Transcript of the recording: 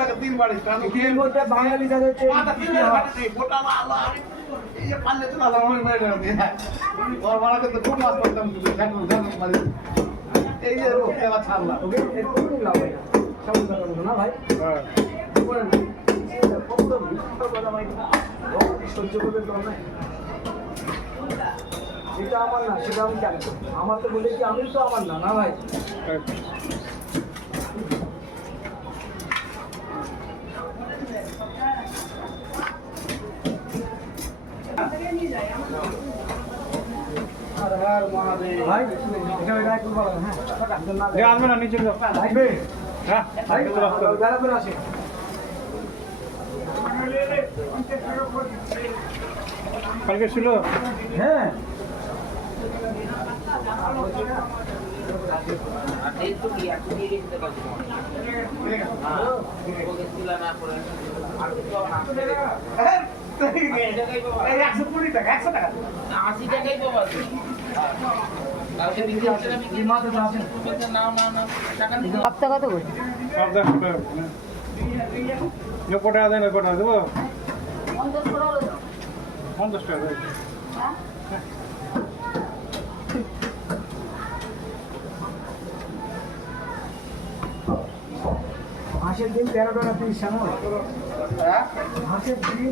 লাগে 3 বাড়ি এর মধ্যে বাঙালি যাদের হচ্ছে গোটা মাল এই যে পাল্লে তো না আমার মেরে দিয়ে ওর মারাকে তো খুব মাছ করতাম জানো মানে এই যে রোকে আবার ছাড়লা ওকে এর কোনো লাভ হয় না সমস্যা করবো না ভাই হ্যাঁ সহ্য করবে তো নাই সেটা আমার না সেটা আমি জানি আমার তো বলে কি আমি তো আমার না না ভাই ভাই এখানে গায়ে তুলবা হ্যাঁ আসবে না নিচে আসবে হ্যাঁ বেড়াবেন আসে কালকে ছিল হ্যাঁ হপ্তা কত করে? সব 10 টাকা কোটা দেন কোটা দেবো 50 টাকা হাঁসের দিন 13 টাকা পিস হ্যাঁ হাঁসের দিন